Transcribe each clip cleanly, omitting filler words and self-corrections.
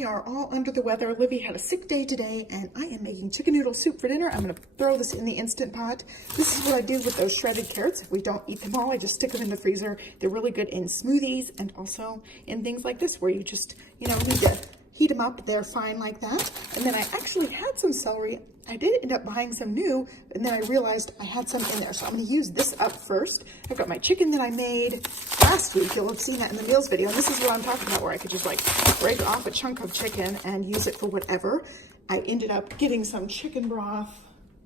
we are all under the weather. Olivia had a sick day today, and I am making chicken noodle soup for dinner. I'm gonna throw this in the Instant Pot. This is what I do with those shredded carrots. If we don't eat them all, I just stick them in the freezer. They're really good in smoothies and also in things like this where you just, need to heat them up. They're fine like that. And then I actually had some celery. I did end up buying some new, and then I realized I had some in there. So I'm gonna use this up first. I've got my chicken that I made last week. You'll have seen that in the meals video. And this is what I'm talking about, where I could just like break off a chunk of chicken and use it for whatever. I ended up getting some chicken broth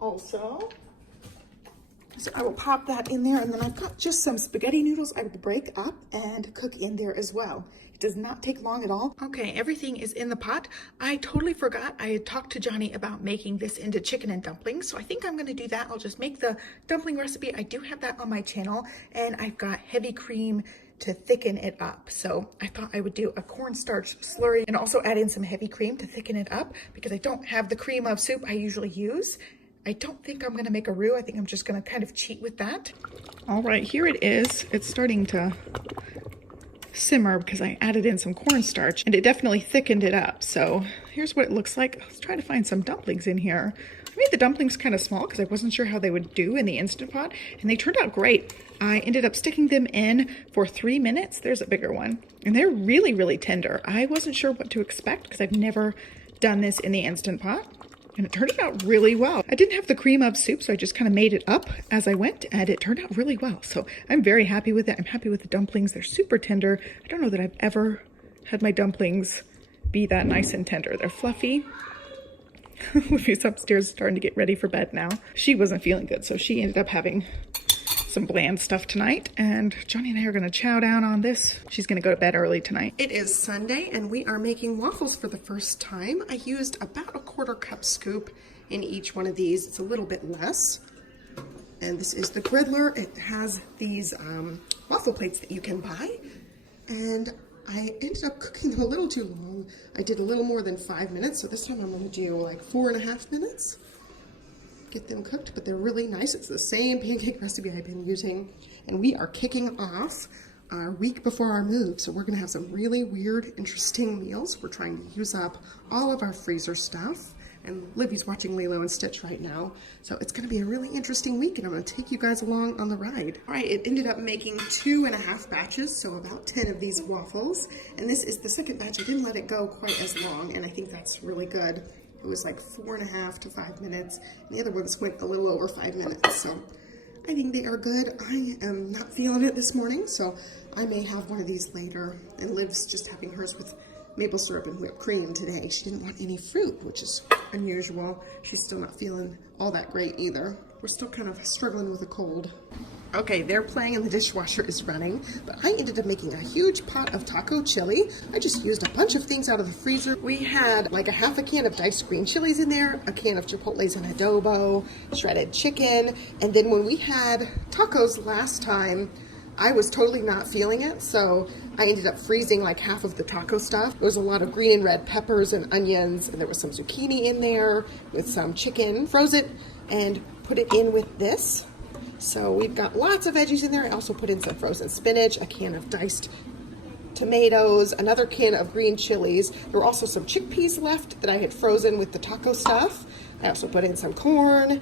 also. So I will pop that in there, and then I've got just some spaghetti noodles I would break up and cook in there as well. It does not take long at all. Okay, everything is in the pot. I totally forgot I had talked to Johnny about making this into chicken and dumplings, so I think I'm gonna do that. I'll just make the dumpling recipe. I do have that on my channel, and I've got heavy cream to thicken it up. So I thought I would do a cornstarch slurry and also add in some heavy cream to thicken it up because I don't have the cream of soup I usually use. I don't think I'm gonna make a roux. I think I'm just gonna kind of cheat with that. All right, here it is. It's starting to simmer because I added in some cornstarch and it definitely thickened it up. So here's what it looks like. Let's try to find some dumplings in here. I made the dumplings kind of small because I wasn't sure how they would do in the Instant Pot, and they turned out great. I ended up sticking them in for 3 minutes. There's a bigger one. And they're really, really tender. I wasn't sure what to expect because I've never done this in the Instant Pot. And it turned out really well. I didn't have the cream of soup, so I just kind of made it up as I went, and it turned out really well. So I'm very happy with it. I'm happy with the dumplings. They're super tender. I don't know that I've ever had my dumplings be that nice and tender. They're fluffy. Olivia's upstairs starting to get ready for bed now. She wasn't feeling good, so she ended up having some bland stuff tonight, and Johnny and I are gonna chow down on this. She's gonna go to bed early tonight. It is Sunday, and we are making waffles for the first time. I used about a 1/4 cup scoop in each one of these. It's a little bit less. And this is the griddler. It has these waffle plates that you can buy. And I ended up cooking them a little too long. I did a little more than 5 minutes, so this time I'm gonna do like 4.5 minutes. Get them cooked, but they're really nice. It's the same pancake recipe I've been using, and we are kicking off our week before our move, so we're gonna have some really weird, interesting meals. We're trying to use up all of our freezer stuff, and Libby's watching Lilo and Stitch right now, so it's gonna be a really interesting week, and I'm gonna take you guys along on the ride. All right, it ended up making 2.5 batches, so about 10 of these waffles, and this is the second batch. I didn't let it go quite as long, and I think that's really good. It was like 4.5 to 5 minutes. And the other ones went a little over 5 minutes. So I think they are good. I am not feeling it this morning, so I may have one of these later. And Liv's just having hers with maple syrup and whipped cream today. She didn't want any fruit, which is unusual. She's still not feeling all that great either. We're still kind of struggling with a cold. Okay, they're playing and the dishwasher is running, but I ended up making a huge pot of taco chili. I just used a bunch of things out of the freezer. We had like a half a can of diced green chilies in there, a can of chipotles and adobo, shredded chicken, and then when we had tacos last time, I was totally not feeling it, so I ended up freezing like half of the taco stuff. There was a lot of green and red peppers and onions, and there was some zucchini in there with some chicken. Froze it and put it in with this. So we've got lots of veggies in there. I also put in some frozen spinach, a can of diced tomatoes, another can of green chilies. There were also some chickpeas left that I had frozen with the taco stuff. I also put in some corn.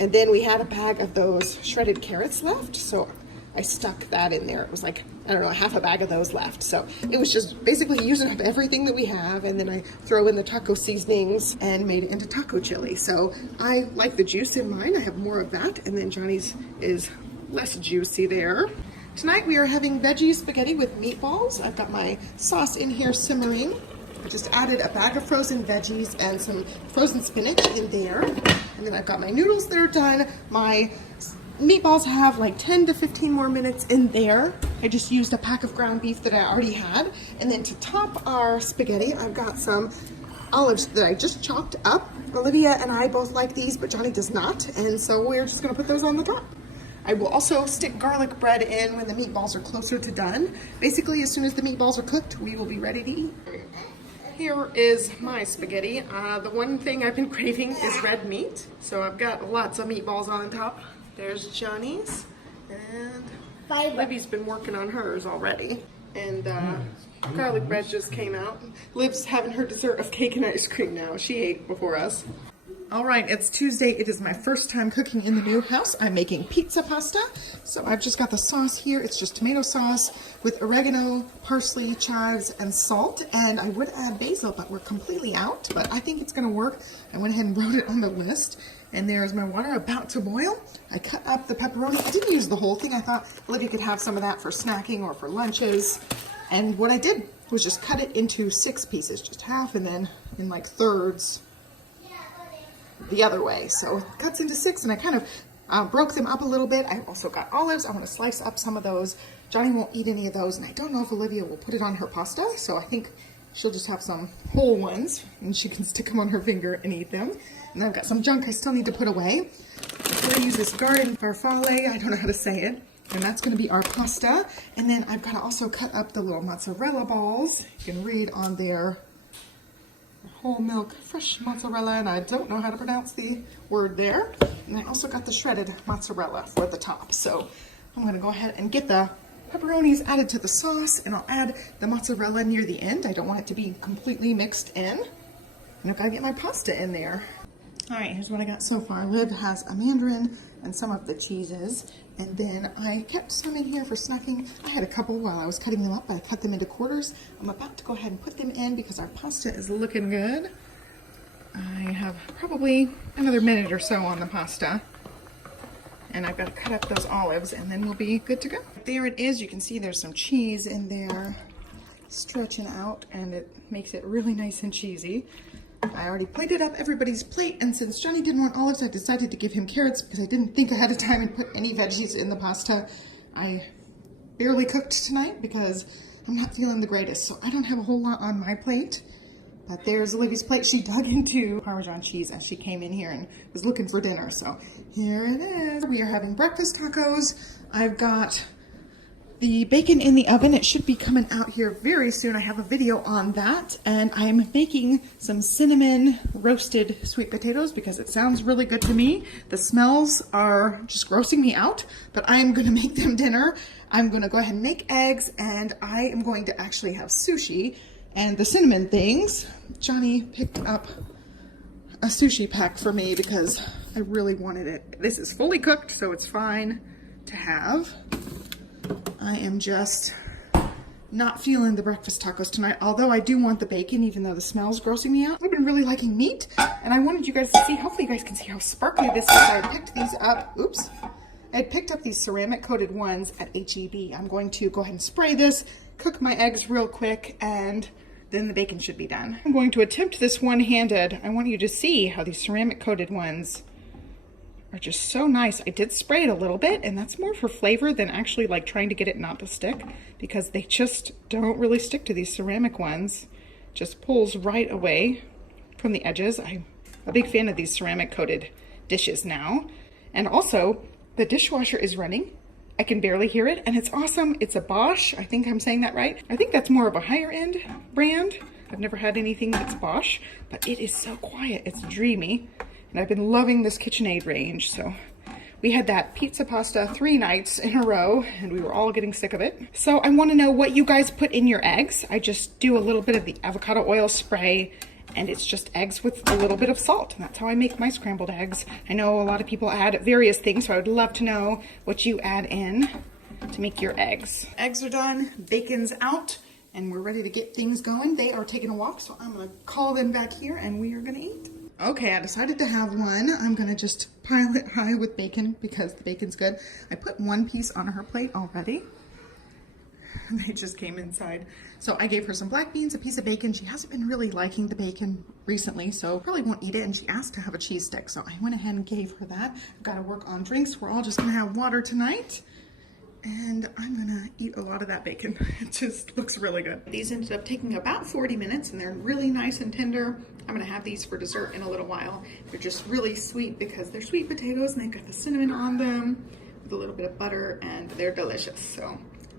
And then we had a bag of those shredded carrots left. So I stuck that in there. It was like, I don't know, half a bag of those left. So it was just basically using up everything that we have, and then I throw in the taco seasonings and made it into taco chili. So I like the juice in mine. I have more of that, and then Johnny's is less juicy there. Tonight we are having veggie spaghetti with meatballs. I've got my sauce in here simmering. I just added a bag of frozen veggies and some frozen spinach in there. And then I've got my noodles that are done. My meatballs have like 10 to 15 more minutes in there. I just used a pack of ground beef that I already had. And then to top our spaghetti, I've got some olives that I just chopped up. Olivia and I both like these, but Johnny does not. And so we're just gonna put those on the top. I will also stick garlic bread in when the meatballs are closer to done. Basically, as soon as the meatballs are cooked, we will be ready to eat. Here is my spaghetti. The one thing I've been craving is red meat. So I've got lots of meatballs on the top. There's Johnny's, and Libby's been working on hers already. And garlic bread just came out. Liv's having her dessert of cake and ice cream now. She ate before us. All right, it's Tuesday. It is my first time cooking in the new house. I'm making pizza pasta. So I've just got the sauce here. It's just tomato sauce with oregano, parsley, chives, and salt. And I would add basil, but we're completely out. But I think it's gonna work. I went ahead and wrote it on the list. And there's my water about to boil. I cut up the pepperoni. I didn't use the whole thing. I thought Olivia could have some of that for snacking or for lunches. And what I did was just cut it into 6 pieces, just half and then in like thirds the other way. So it cuts into 6 and I kind of broke them up a little bit. I also got olives. I want to slice up some of those. Johnny won't eat any of those and I don't know if Olivia will put it on her pasta. So I think she'll just have some whole ones and she can stick them on her finger and eat them. And I've got some junk I still need to put away. We're going to use this garden farfalle. I don't know how to say it. And that's going to be our pasta. And then I've got to also cut up the little mozzarella balls. You can read on there, whole milk, fresh mozzarella, and I don't know how to pronounce the word there. And I also got the shredded mozzarella for the top. So I'm going to go ahead and get the pepperonis added to the sauce, and I'll add the mozzarella near the end. I don't want it to be completely mixed in. And I've got to get my pasta in there. All right, here's what I got so far. Liv has a mandarin and some of the cheeses. And then I kept some in here for snacking. I had a couple while I was cutting them up, but I cut them into quarters. I'm about to go ahead and put them in because our pasta is looking good. I have probably another minute or so on the pasta. And I've got to cut up those olives and then we'll be good to go. There it is. You can see there's some cheese in there stretching out and it makes it really nice and cheesy. I already plated up everybody's plate, and since Johnny didn't want olives, I decided to give him carrots because I didn't think ahead of time and put any veggies in the pasta. I barely cooked tonight because I'm not feeling the greatest, so I don't have a whole lot on my plate. But there's Olivia's plate. She dug into Parmesan cheese as she came in here and was looking for dinner, so here it is. We are having breakfast tacos. I've got the bacon in the oven. It should be coming out here very soon. I have a video on that, and I'm making some cinnamon roasted sweet potatoes because it sounds really good to me. The smells are just grossing me out, but I'm gonna make them dinner. I'm gonna go ahead and make eggs, and I am going to actually have sushi. And the cinnamon things, Johnny picked up a sushi pack for me because I really wanted it. This is fully cooked, so it's fine to have. I am just not feeling the breakfast tacos tonight, although I do want the bacon, even though the smell's grossing me out. I've been really liking meat, and I wanted you guys to see, hopefully you guys can see how sparkly this is. I picked these up, oops. I had picked up these ceramic coated ones at H-E-B. I'm going to go ahead and spray this, cook my eggs real quick, and then the bacon should be done. I'm going to attempt this one-handed. I want you to see how these ceramic coated ones are just so nice. I did spray it a little bit, and that's more for flavor than actually like trying to get it not to stick, because they just don't really stick to these ceramic ones. Just pulls right away from the edges. I'm a big fan of these ceramic coated dishes now. And also, the dishwasher is running. I can barely hear it, and it's awesome. It's a Bosch. I think I'm saying that right. I think that's more of a higher end brand. I've never had anything that's Bosch, but it is so quiet. It's dreamy. And I've been loving this KitchenAid range. So we had that pizza pasta 3 nights in a row and we were all getting sick of it. So I want to know what you guys put in your eggs. I just do a little bit of the avocado oil spray, and it's just eggs with a little bit of salt. And that's how I make my scrambled eggs. I know a lot of people add various things, so I would love to know what you add in to make your eggs. Eggs are done, bacon's out, and we're ready to get things going. They are taking a walk, so I'm gonna call them back here and we are gonna eat. Okay, I decided to have one. I'm gonna just pile it high with bacon because the bacon's good. I put 1 piece on her plate already. They just came inside. So I gave her some black beans, a piece of bacon. She hasn't been really liking the bacon recently, so probably won't eat it, and she asked to have a cheese stick, so I went ahead and gave her that. I've got to work on drinks. We're all just gonna have water tonight, and I'm gonna eat a lot of that bacon. It just looks really good. These ended up taking about 40 minutes, and they're really nice and tender. I'm gonna have these for dessert in a little while. They're just really sweet because they're sweet potatoes, and they've got the cinnamon on them with a little bit of butter, and they're delicious. So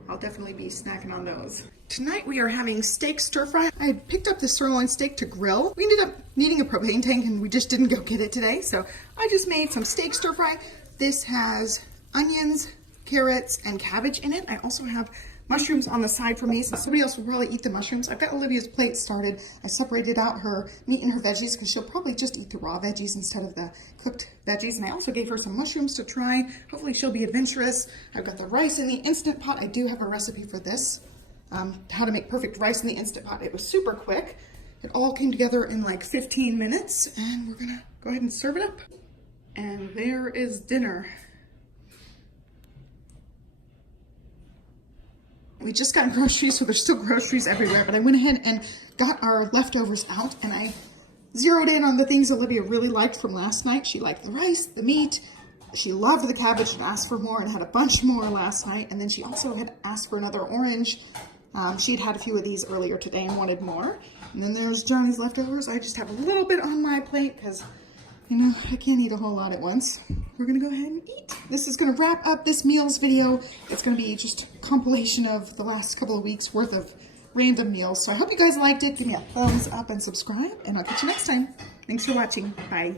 I'll definitely be snacking on those. Tonight we are having steak stir fry. I had picked up the sirloin steak to grill. We ended up needing a propane tank and we just didn't go get it today. So I just made some steak stir fry. This has onions, carrots, and cabbage in it. I also have mushrooms on the side for me, so somebody else will probably eat the mushrooms. I've got Olivia's plate started. I separated out her meat and her veggies because she'll probably just eat the raw veggies instead of the cooked veggies. And I also gave her some mushrooms to try. Hopefully she'll be adventurous. I've got the rice in the Instant Pot. I do have a recipe for this, how to make perfect rice in the Instant Pot. It was super quick. It all came together in like 15 minutes, and we're gonna go ahead and serve it up. And there is dinner. We just got groceries, so there's still groceries everywhere, but I went ahead and got our leftovers out, and I zeroed in on the things Olivia really liked from last night. She liked the rice, the meat, she loved the cabbage and asked for more and had a bunch more last night, and then she also had asked for another orange. She'd had a few of these earlier today and wanted more. And then there's Johnny's leftovers. I just have a little bit on my plate because, you know, I can't eat a whole lot at once. We're gonna go ahead and eat. This is gonna wrap up this meals video. It's gonna be just a compilation of the last couple of weeks worth of random meals. So I hope you guys liked it. Give me a thumbs up and subscribe, and I'll catch you next time. Thanks for watching. Bye.